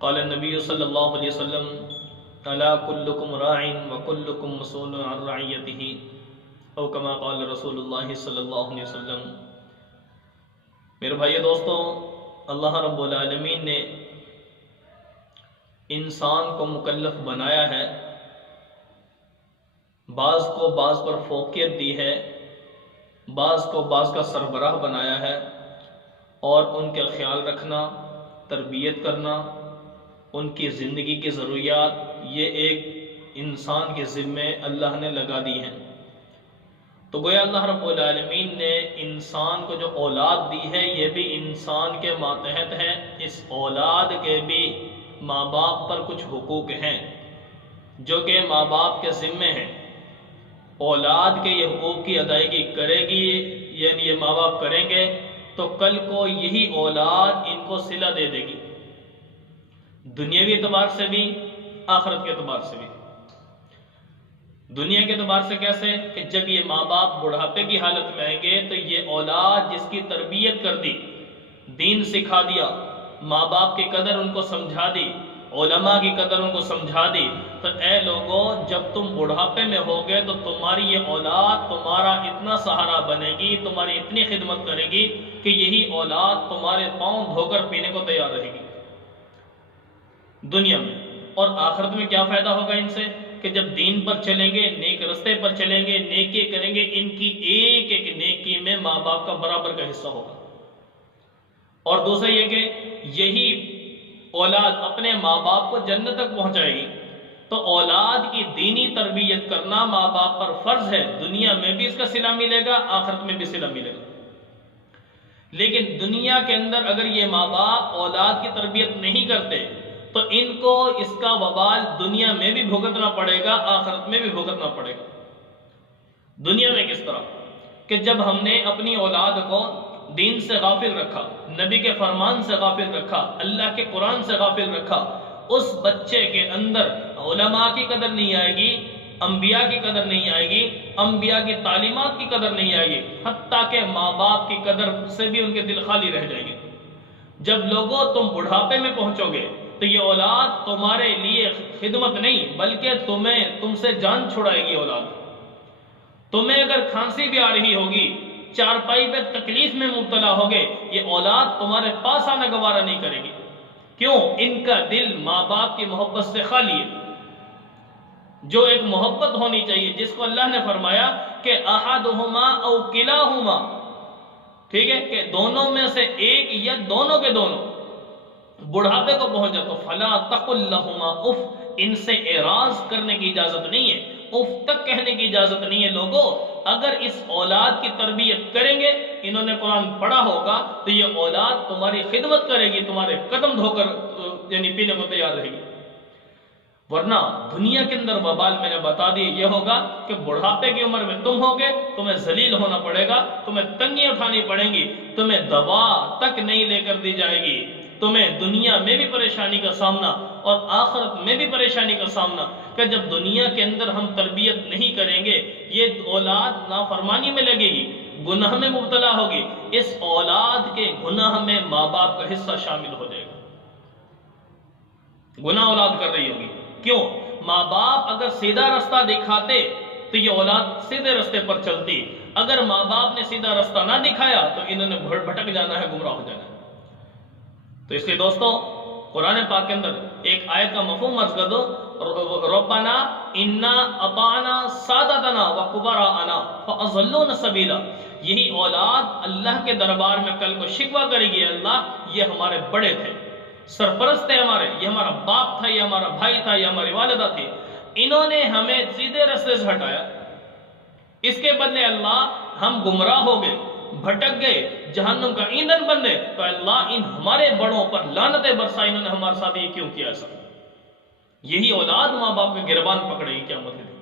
قال النبی صلی اللہ علیہ وسلم الا کلکم راع وکلکم مسئول عن رعیتہ او کما قال رسول اللہ صلی اللہ علیہ وسلم۔ میرے بھائی دوستو، اللہ رب العالمین نے انسان کو مکلف بنایا ہے، بعض کو بعض پر فوقیت دی ہے، بعض کو بعض کا سربراہ بنایا ہے، اور ان کا خیال رکھنا، تربیت کرنا، ان کی زندگی کی ضروریات، یہ ایک انسان کے ذمے اللہ نے لگا دی ہیں۔ تو گویا اللہ رب العالمین نے انسان کو جو اولاد دی ہے یہ بھی انسان کے ماتحت ہے۔ اس اولاد کے بھی ماں باپ پر کچھ حقوق ہیں جو کہ ماں باپ کے ذمے ہیں۔ اولاد کے یہ حقوق کی ادائیگی کرے گی، یعنی یہ ماں باپ کریں گے تو کل کو یہی اولاد ان کو صلہ دے دے گی، دنیاوی اعتبار سے بھی، آخرت کے اعتبار سے بھی۔ دنیا کے اعتبار سے کیسے کہ جب یہ ماں باپ بڑھاپے کی حالت میں آئیں گے تو یہ اولاد جس کی تربیت کر دی، دین سکھا دیا، ماں باپ کی قدر ان کو سمجھا دی، علماء کی قدر ان کو سمجھا دی، تو اے لوگوں جب تم بڑھاپے میں ہوگے تو تمہاری یہ اولاد تمہارا اتنا سہارا بنے گی، تمہاری اتنی خدمت کرے گی کہ یہی اولاد تمہارے پاؤں دھو کر پینے کو تیار رہے گی دنیا میں۔ اور آخرت میں کیا فائدہ ہوگا ان سے کہ جب دین پر چلیں گے، نیک رستے پر چلیں گے، نیکی کریں گے، ان کی ایک ایک نیکی میں ماں باپ کا برابر کا حصہ ہوگا۔ اور دوسرا یہ کہ یہی اولاد اپنے ماں باپ کو جنت تک پہنچائے گی۔ تو اولاد کی دینی تربیت کرنا ماں باپ پر فرض ہے، دنیا میں بھی اس کا صلہ ملے گا، آخرت میں بھی صلہ ملے گا۔ لیکن دنیا کے اندر اگر یہ ماں باپ اولاد کی تربیت نہیں کرتے تو ان کو اس کا وبال دنیا میں بھی بھگتنا پڑے گا، آخرت میں بھی بھگتنا پڑے گا۔ دنیا میں کس طرح کہ جب ہم نے اپنی اولاد کو دین سے غافل رکھا، نبی کے فرمان سے غافل رکھا، اللہ کے قرآن سے غافل رکھا، اس بچے کے اندر علماء کی قدر نہیں آئے گی، انبیاء کی قدر نہیں آئے گی، انبیاء کی تعلیمات کی قدر نہیں آئے گی، حتیٰ کہ ماں باپ کی قدر سے بھی ان کے دل خالی رہ جائیں گے۔ جب لوگوں تم بڑھاپے میں پہنچو گے تو یہ اولاد تمہارے لیے خدمت نہیں بلکہ تم سے جان چھڑائے گی۔ اولاد تمہیں اگر کھانسی بھی آ رہی ہوگی، چارپائی پہ تکلیف میں مبتلا ہوگے، یہ اولاد تمہارے پاس آنا گوارا نہیں کرے گی۔ کیوں؟ ان کا دل ماں باپ کی محبت سے خالی ہے، جو ایک محبت ہونی چاہیے جس کو اللہ نے فرمایا کہ احدہما او کلاہما، ٹھیک ہے، کہ دونوں میں سے ایک یا دونوں کے دونوں بڑھاپے کو پہنچ جائے تو فلا تقل لہما اف، ان سے اعراض کرنے کی اجازت نہیں ہے، اف تک کہنے کی اجازت نہیں ہے۔ لوگوں اگر اس اولاد کی تربیت کریں گے، انہوں نے قرآن پڑھا ہوگا تو یہ اولاد تمہاری خدمت کرے گی، تمہارے قدم دھو کر یعنی پینے کو تیار رہے گی۔ ورنہ دنیا کے اندر وبال میں نے بتا دی یہ ہوگا کہ بڑھاپے کی عمر میں تم ہوگے، تمہیں ذلیل ہونا پڑے گا، تمہیں تنگیاں اٹھانی پڑیں گی، تمہیں دوا تک نہیں لے کر دی جائے گی، تمہیں دنیا میں بھی پریشانی کا سامنا اور آخرت میں بھی پریشانی کا سامنا۔ کہ جب دنیا کے اندر ہم تربیت نہیں کریں گے، یہ اولاد نافرمانی میں لگے گی، گناہ میں مبتلا ہوگی، اس اولاد کے گناہ میں ماں باپ کا حصہ شامل ہو جائے گا۔ گناہ اولاد کر رہی ہوگی، کیوں؟ ماں باپ اگر سیدھا رستہ دکھاتے تو یہ اولاد سیدھے رستے پر چلتی، اگر ماں باپ نے سیدھا رستہ نہ دکھایا تو انہوں نے بھٹک جانا ہے، گمراہ ہو جانا ہے۔ تو اس لیے دوستو قرآن پاک کے اندر ایک آیت کا مفہوم عرض کر دو، ربنا انا اطعنا سادتنا وکبراءنا فاضلونا السبیلا۔ یہی اولاد اللہ کے دربار میں کل کو شکوہ کرے گی، اللہ یہ ہمارے بڑے تھے، سرپرست تھے ہمارے، یہ ہمارا باپ تھا، یہ ہمارا بھائی تھا، یہ ہماری والدہ تھی، انہوں نے ہمیں سیدھے رستے سے ہٹایا، اس کے بدلے اللہ ہم گمراہ ہو گئے، بھٹک گئے، جہنم کا ایندھن بن گئے، تو اللہ ان ہمارے بڑوں پر لعنتیں برسائیں، انہوں نے ہمارے ساتھ یہ کیوں کیا ایسا؟ یہی اولاد ماں باپ کے گربان پکڑے گی قیامت کے دن۔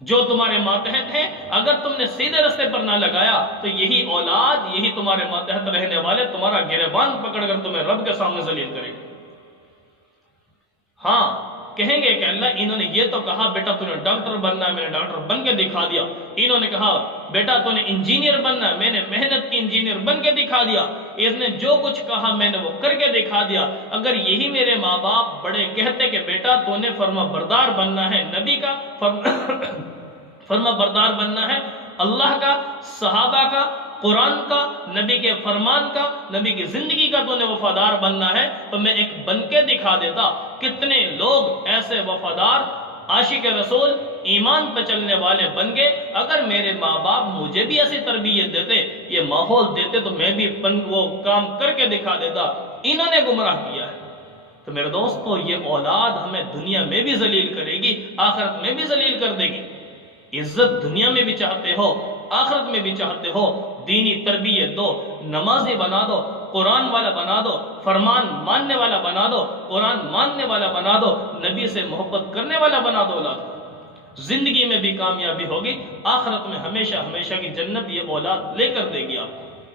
جو تمہارے ماتحت ہیں اگر تم نے سیدھے رستے پر نہ لگایا تو یہی اولاد، یہی تمہارے ماتحت رہنے والے تمہارا گریبان پکڑ کر تمہیں رب کے سامنے ذلیل کرے گا۔ ہاں کہیں گے کہ اللہ انہوں نے یہ تو کہا بیٹا تو نے ڈاکٹر بننا ہے، میں نے ڈاکٹر بن کے دکھا دیا، انہوں نے کہا بیٹا تو نے انجینئر بننا ہے، میں نے محنت کی انجینئر بن کے دکھا دیا، اس نے جو کچھ کہا میں نے وہ کر کے دکھا دیا۔ اگر یہی میرے ماں باپ بڑے کہتے کہ بیٹا تو نے فرما بردار بننا ہے، نبی کا فرما بردار بننا ہے، اللہ کا، صحابہ کا، قرآن کا، نبی کے فرمان کا، نبی کی زندگی کا تو نے وفادار بننا ہے، تو میں ایک بن کے دکھا دیتا۔ کتنے لوگ ایسے وفادار عاشق رسول ایمان پہ چلنے والے بن گئے۔ اگر میرے ماں باپ مجھے بھی ایسی تربیت دیتے، یہ ماحول دیتے، تو میں بھی وہ کام کر کے دکھا دیتا۔ انہوں نے گمراہ کیا ہے۔ تو میرے دوستو، یہ اولاد ہمیں دنیا میں بھی ذلیل کرے گی، آخرت میں بھی ذلیل کر دے گی۔ عزت دنیا میں بھی چاہتے ہو، آخرت میں بھی چاہتے ہو، دینی تربیت دو، نمازی بنا دو، قرآن والا بنا دو، فرمان ماننے والا بنا دو، قرآن ماننے والا بنا دو، نبی سے محبت کرنے والا بنا دو اولاد کو۔ زندگی میں بھی کامیابی ہوگی، آخرت میں ہمیشہ ہمیشہ کی جنت یہ اولاد لے کر دے گی آپ کو۔